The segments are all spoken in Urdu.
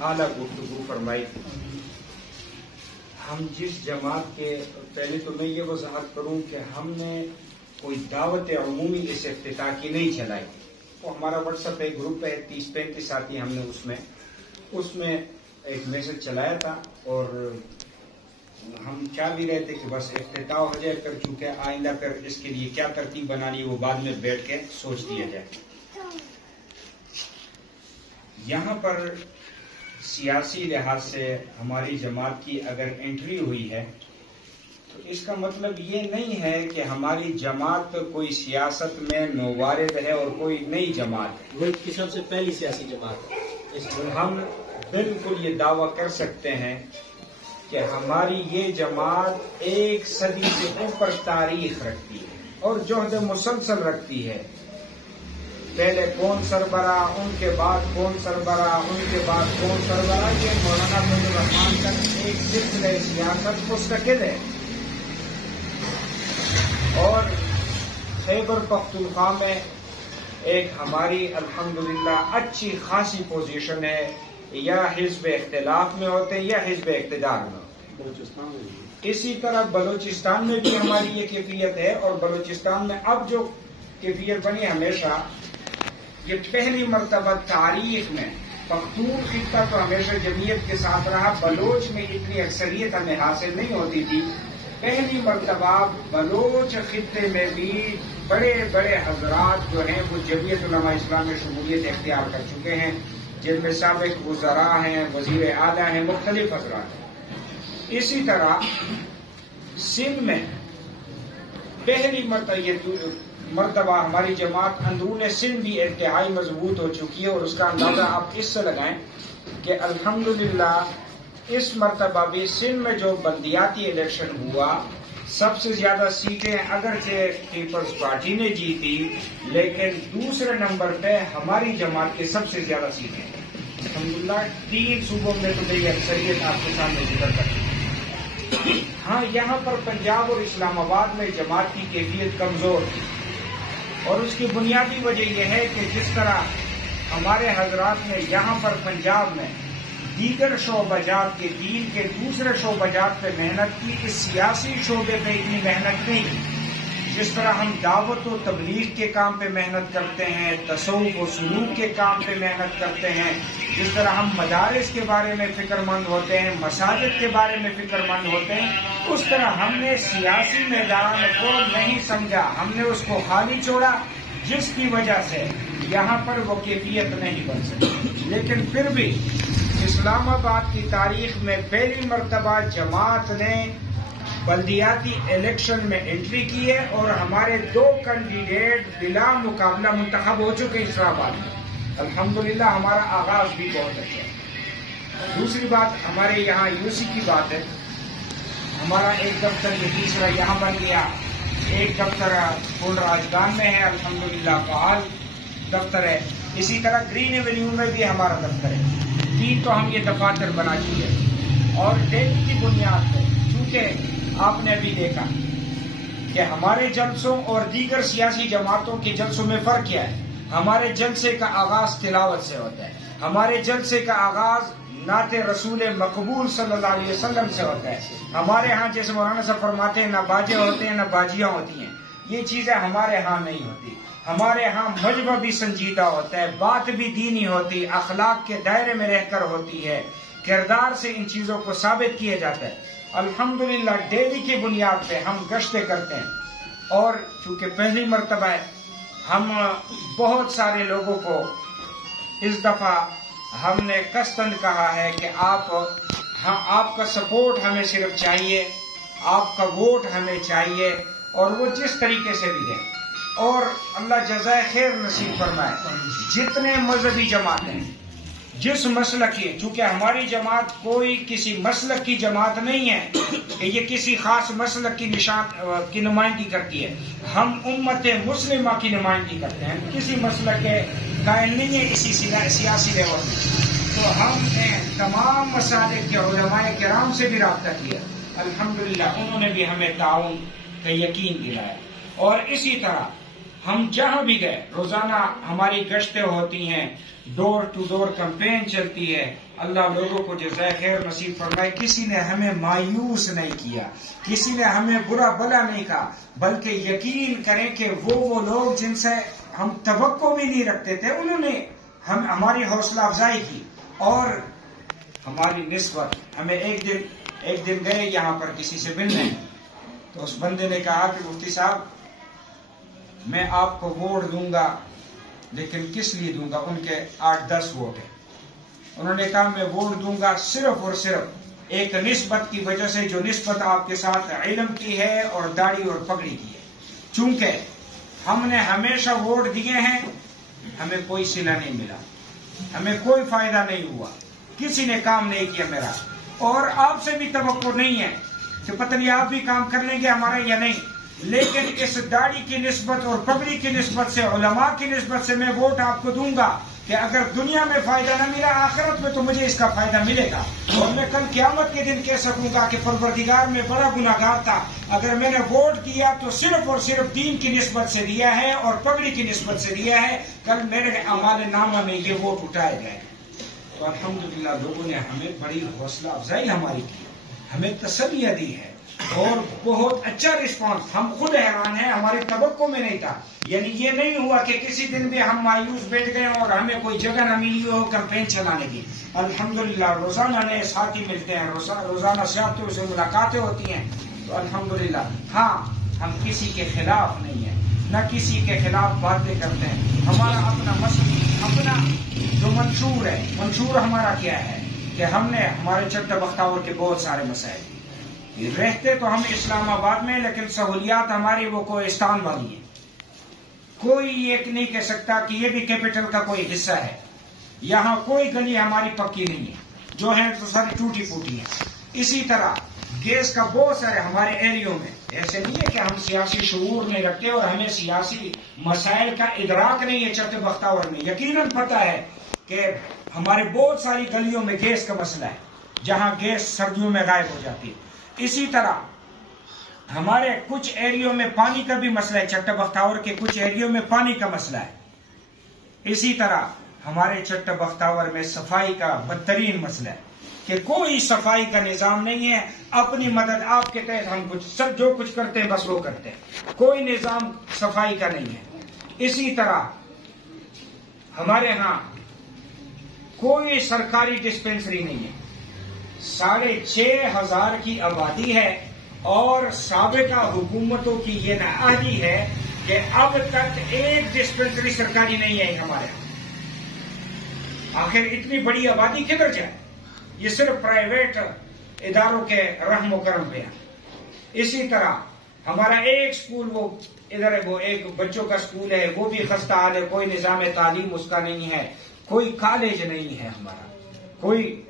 اعلیٰ گفتگو فرمائی. ہم جس جماعت کے، پہلے تو میں یہ وضاحت کروں کہ ہم نے کوئی دعوت عمومی اس افتتاح کی نہیں چلائی. وہ ہمارا واٹس ایپ ایک گروپ ہے، 30-35 ساتھی ہم نے اس میں ایک میسج چلایا تھا، اور ہم چاہ بھی رہے تھے کہ بس افتتاح ہو جائے، پھر چونکہ آئندہ پھر اس کے لیے کیا ترتیب بنانی وہ بعد میں بیٹھ کے سوچ دیا جائے. یہاں پر سیاسی لحاظ سے ہماری جماعت کی اگر انٹری ہوئی ہے تو اس کا مطلب یہ نہیں ہے کہ ہماری جماعت کوئی سیاست میں نووارد ہے اور کوئی نئی جماعت ہے. ملک کی سب سے پہلی سیاسی جماعت ہے. ہم بالکل یہ دعویٰ کر سکتے ہیں کہ ہماری یہ جماعت 1 صدی سے اوپر تاریخ رکھتی ہے اور جوہد مسلسل رکھتی ہے. پہلے کون سربراہ، ان کے بعد کون سربراہ، ان کے بعد کون سربراہ، یہ مولانا فضل الرحمان کا ایک سلسلہ سیاست مستقل ہے. اور خیبر پختونخوا میں ایک ہماری الحمدللہ اچھی خاصی پوزیشن ہے، یا حزب اختلاف میں ہوتے ہیں یا حزب اقتدار میں ہوتے ہیں. اسی طرح بلوچستان میں بھی ہماری یہ کیفیت ہے، اور بلوچستان میں اب جو کیفیت بنی ہمیشہ، یہ پہلی مرتبہ تاریخ میں پختون خطہ تو ہمیشہ جمعیت کے ساتھ رہا، بلوچ میں اتنی اکثریت ہمیں حاصل نہیں ہوتی تھی. پہلی مرتبہ بلوچ خطے میں بھی بڑے بڑے حضرات جو ہیں وہ جمعیت علماء اسلام میں شمولیت اختیار کر چکے ہیں، جن میں سابق وزراء ہیں، وزیر اعلیٰ ہیں، مختلف حضرات ہیں. اسی طرح سندھ میں پہلی مرتبہ ہماری جماعت اندرون سندھ بھی انتہائی مضبوط ہو چکی ہے، اور اس کا اندازہ آپ اس سے لگائیں کہ الحمدللہ اس مرتبہ بھی سندھ میں جو بلدیاتی الیکشن ہوا، سب سے زیادہ سیٹیں اگرچہ پیپلز پارٹی نے جیتی، لیکن دوسرے نمبر پہ ہماری جماعت کے سب سے زیادہ سیٹیں. الحمدللہ 3 صوبوں میں تو میری اکثریت آپ کے سامنے ذکر کرتی ہے. ہاں، یہاں پر پنجاب اور اسلام آباد میں جماعت کی کیفیت کمزور تھی، اور اس کی بنیادی وجہ یہ ہے کہ جس طرح ہمارے حضرات نے یہاں پر پنجاب میں دیگر شعبہ جات کے دین کے دوسرے شعبہ جات پہ محنت کی، اس سیاسی شعبے پہ اتنی محنت نہیں کی. جس طرح ہم دعوت و تبلیغ کے کام پہ محنت کرتے ہیں، تصوف و سلوک کے کام پہ محنت کرتے ہیں، جس طرح ہم مدارس کے بارے میں فکر مند ہوتے ہیں، مساجد کے بارے میں فکر مند ہوتے ہیں، اس طرح ہم نے سیاسی میدان کو نہیں سمجھا، ہم نے اس کو خالی چھوڑا، جس کی وجہ سے یہاں پر وہ کیفیت نہیں بن سکی. لیکن پھر بھی اسلام آباد کی تاریخ میں پہلی مرتبہ جماعت نے بلدیاتی الیکشن میں انٹری کی ہے، اور ہمارے 2 کینڈیڈیٹ بلا مقابلہ منتخب ہو چکے ہیں اسلام آباد میں. الحمدللہ ہمارا آغاز بھی بہت اچھا ہے. دوسری بات ہمارے یہاں یوسی کی بات ہے. ہمارا ایک دفتر یہ تیسرا یہاں بن گیا، ایک دفتر پول راجگان میں ہے، الحمدللہ فعال دفتر ہے. اسی طرح گرین ایونیو میں بھی ہمارا دفتر ہے. 3 تو ہم یہ دفاتر بنا چکے ہیں. اور ڈیلی کی بنیاد پہ، چونکہ آپ نے ابھی دیکھا کہ ہمارے جلسوں اور دیگر سیاسی جماعتوں کے جلسوں میں فرق کیا ہے. ہمارے جلسے کا آغاز تلاوت سے ہوتا ہے، ہمارے جلسے کا آغاز نعت رسول مقبول صلی اللہ علیہ وسلم سے ہوتا ہے. ہمارے ہاں جیسے مولانا صاحب فرماتے ہیں، نہ باجے ہوتے ہیں نہ باجیاں ہوتی ہیں. یہ چیزیں ہمارے ہاں نہیں ہوتی. ہمارے ہاں مجمع بھی سنجیدہ ہوتا ہے، بات بھی دینی ہوتی، اخلاق کے دائرے میں رہ کر ہوتی ہے، کردار سے ان چیزوں کو ثابت کیا جاتا ہے. الحمدللہ ڈیلی کی بنیاد پہ ہم گشتیں کرتے ہیں، اور چونکہ پہلی مرتبہ ہے، ہم بہت سارے لوگوں کو اس دفعہ ہم نے قصداً کہا ہے کہ آپ کا سپورٹ ہمیں صرف چاہیے، آپ کا ووٹ ہمیں چاہیے، اور وہ جس طریقے سے بھی دیں. اور اللہ جزائے خیر نصیب فرمائے. جتنے مذہبی جماعتیں جس مسلک کی، چونکہ ہماری جماعت کوئی کسی مسلک کی جماعت نہیں ہے کہ یہ کسی خاص مسلک کی نمائندگی کرتی ہے. ہم امت مسلمہ کی نمائندگی کرتے ہیں، کسی مسلک کے قائل نہیں ہے اسی سیاسی لیول میں. تو ہم نے تمام مسالک کے علماء کرام سے بھی رابطہ کیا، الحمدللہ انہوں نے بھی ہمیں تعاون کا یقین دلایا. اور اسی طرح ہم جہاں بھی گئے روزانہ ہماری گشتیں ہوتی ہیں، ڈور ٹو ڈور کمپین چلتی ہے. اللہ لوگوں کو جزائے خیر نصیب فرمائے. کسی نے ہمیں مایوس نہیں کیا، کسی نے ہمیں برا بلا نہیں کہا، بلکہ یقین کریں کہ وہ لوگ جن سے ہم توقع بھی نہیں رکھتے تھے انہوں نے ہماری حوصلہ افزائی کی اور ہماری نسبت. ہمیں ایک دن گئے یہاں پر کسی سے ملنے، تو اس بندے نے کہا کہ مفتی صاحب میں آپ کو ووٹ دوں گا، لیکن کس لیے دوں گا؟ ان کے 8-10 ووٹ ہیں. انہوں نے کہا میں ووٹ دوں گا صرف اور صرف ایک نسبت کی وجہ سے، جو نسبت آپ کے ساتھ علم کی ہے اور داڑھی اور پگڑی کی ہے. چونکہ ہم نے ہمیشہ ووٹ دیے ہیں، ہمیں کوئی صلہ نہیں ملا، ہمیں کوئی فائدہ نہیں ہوا، کسی نے کام نہیں کیا میرا، اور آپ سے بھی توقع نہیں ہے کہ پتہ نہیں آپ بھی کام کر لیں گے ہمارا یا نہیں. لیکن اس داڑھی کی نسبت اور پگڑی کی نسبت سے، علماء کی نسبت سے میں ووٹ آپ کو دوں گا کہ اگر دنیا میں فائدہ نہ ملا آخرت میں تو مجھے اس کا فائدہ ملے گا، اور میں کل قیامت کے دن کہہ سکوں گا کہ پروردگار میں بڑا گناہگار تھا، اگر میں نے ووٹ کیا تو صرف اور صرف دین کی نسبت سے دیا ہے اور پگڑی کی نسبت سے دیا ہے، کل میرے اعمال نامہ میں یہ ووٹ اٹھائے گئے. تو الحمدللہ لوگوں نے ہمیں بڑی حوصلہ افزائی ہماری کی، ہمیں تسلیہ دی ہے اور بہت اچھا رسپانس. ہم خود حیران ہیں، ہمارے توقع میں نہیں تھا. یعنی یہ نہیں ہوا کہ کسی دن بھی ہم مایوس بیٹھ گئے اور ہمیں کوئی جگہ نہ ملی ہو کمپین چلانے کی. الحمدللہ روزانہ نئے ساتھی ملتے ہیں، روزانہ ساتھیوں سے ملاقاتیں ہوتی ہیں. تو الحمدللہ ہاں ہم کسی کے خلاف نہیں ہیں، نہ کسی کے خلاف باتیں کرتے ہیں. ہمارا اپنا اپنا جو منشور ہے، منشور ہمارا کیا ہے کہ ہم نے ہمارے چٹا بختاور کے بہت سارے مسائل رہتے تو ہم اسلام آباد میں، لیکن سہولیات ہماری وہ کوہستان والی ہیں. کوئی ایک نہیں کہہ سکتا کہ یہ بھی کیپٹل کا کوئی حصہ ہے. یہاں کوئی گلی ہماری پکی نہیں ہے، جو ہیں تو ساری ٹوٹی پھوٹی ہیں. اسی طرح گیس کا بہت سارے ہمارے ایریوں میں، ایسے نہیں ہے کہ ہم سیاسی شعور نہیں رکھتے اور ہمیں سیاسی مسائل کا ادراک نہیں ہے. چٹے بختاور میں یقیناً پتہ ہے کہ ہمارے بہت ساری گلیوں میں گیس کا مسئلہ ہے، جہاں گیس سردیوں میں غائب ہو جاتی ہے. اسی طرح ہمارے کچھ ایریوں میں پانی کا بھی مسئلہ ہے، چٹا بختاور کے کچھ ایریوں میں پانی کا مسئلہ ہے. اسی طرح ہمارے چٹا بختاور میں صفائی کا بدترین مسئلہ ہے کہ کوئی صفائی کا نظام نہیں ہے. اپنی مدد آپ کے تحت ہم سب جو کچھ کرتے ہیں بس وہ کرتے ہیں، کوئی نظام صفائی کا نہیں ہے. اسی طرح ہمارے ہاں کوئی سرکاری ڈسپینسری نہیں ہے. 6,500 کی آبادی ہے اور سابقہ حکومتوں کی یہ نااہلی ہے کہ اب تک ایک ڈسپینسری سرکاری نہیں ہے ہمارے یہاں. آخر اتنی بڑی آبادی کدھر جائے؟ یہ صرف پرائیویٹ اداروں کے رحم و کرم پہ ہے. اسی طرح ہمارا ایک سکول وہ ادھر ہے، وہ ایک بچوں کا سکول ہے، وہ بھی خستہ حال ہے، کوئی نظام تعلیم اس کا نہیں ہے، کوئی کالج نہیں ہے ہمارا، کوئی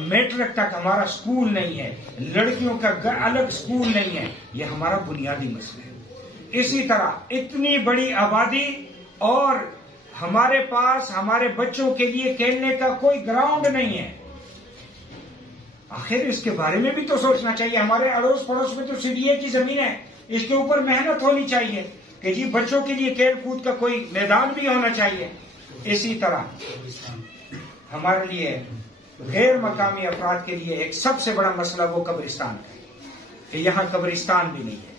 میٹرک تک ہمارا سکول نہیں ہے، لڑکیوں کا الگ سکول نہیں ہے. یہ ہمارا بنیادی مسئلہ ہے. اسی طرح اتنی بڑی آبادی اور ہمارے پاس ہمارے بچوں کے لیے کھیلنے کا کوئی گراؤنڈ نہیں ہے. آخر اس کے بارے میں بھی تو سوچنا چاہیے. ہمارے اڑوس پڑوس میں تو CDA کی زمین ہے، اس کے اوپر محنت ہونی چاہیے کہ جی بچوں کے لیے کھیل کود کا کوئی میدان بھی ہونا چاہیے. اسی طرح ہمارے لیے غیر مقامی افراد کے لیے ایک سب سے بڑا مسئلہ وہ قبرستان ہے کہ یہاں قبرستان بھی نہیں ہے.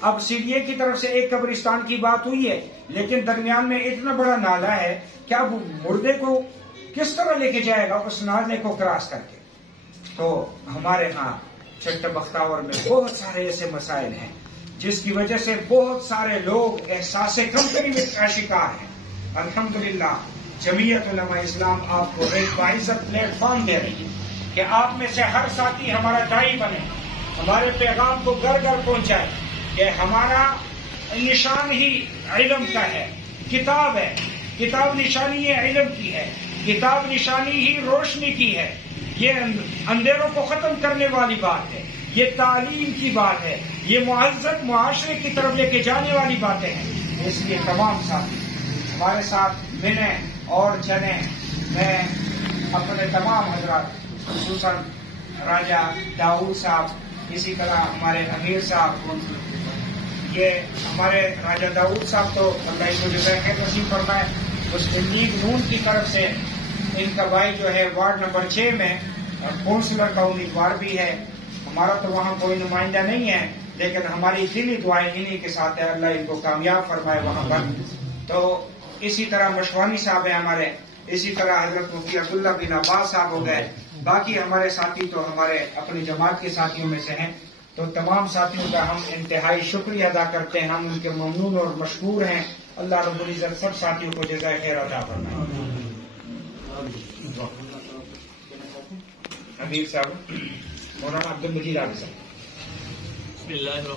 اب CDA کی طرف سے ایک قبرستان کی بات ہوئی ہے، لیکن درمیان میں اتنا بڑا نالا ہے کہ اب مردے کو کس طرح لے کے جائے گا اس نالے کو کراس کر کے. تو ہمارے ہاں چٹا بختاور میں بہت سارے ایسے مسائل ہیں جس کی وجہ سے بہت سارے لوگ احساس کمتری میں کا شکار ہیں. الحمدللہ جمعیت علماء اسلام آپ کو ایک باعزت پلیٹ فارم دے رہی ہے کہ آپ میں سے ہر ساتھی ہمارا داعی بنے، ہمارے پیغام کو گھر گھر پہنچائے کہ ہمارا نشان ہی علم کا ہے، کتاب ہے، کتاب نشانی یہ علم کی ہے، کتاب نشانی ہی روشنی کی ہے. یہ اندھیروں کو ختم کرنے والی بات ہے، یہ تعلیم کی بات ہے، یہ مہذب معاشرے کی طرف لے کے جانے والی باتیں ہیں. اس لیے تمام ساتھی ہمارے ساتھ ملیں اور چلیں. میں اپنے تمام حضرات خصوصاً راجہ داؤد صاحب، اسی طرح ہمارے امیر صاحب یہ ہمارے راجہ داؤد صاحب تو اللہ ان کو جزائے خیر نصیب فرمائے، مسلم لیگ نون کی طرف سے ان کا بھائی جو ہے وارڈ نمبر 6 میں کونسلر کا امیدوار بھی ہے. ہمارا تو وہاں کوئی نمائندہ نہیں ہے، لیکن ہماری دلی دعائیں انہی کے ساتھ ہے، اللہ ان کو کامیاب فرمائے وہاں پر. تو اسی طرح مشوانی صاحب ہیں ہمارے، اسی طرح حضرت مفتی عبداللہ بن عباس صاحب ہو گئے. باقی ہمارے ساتھی تو ہمارے اپنی جماعت کے ساتھیوں میں سے ہیں. تو تمام ساتھیوں کا ہم انتہائی شکریہ ادا کرتے ہیں، ہم ان کے ممنون اور مشکور ہیں. اللہ رب العزت سب ساتھیوں کو جزائے خیر عطا فرمائے. امیر صاحب، مولانا عبد المجید عابد صاحب. بسم اللہ الرحمن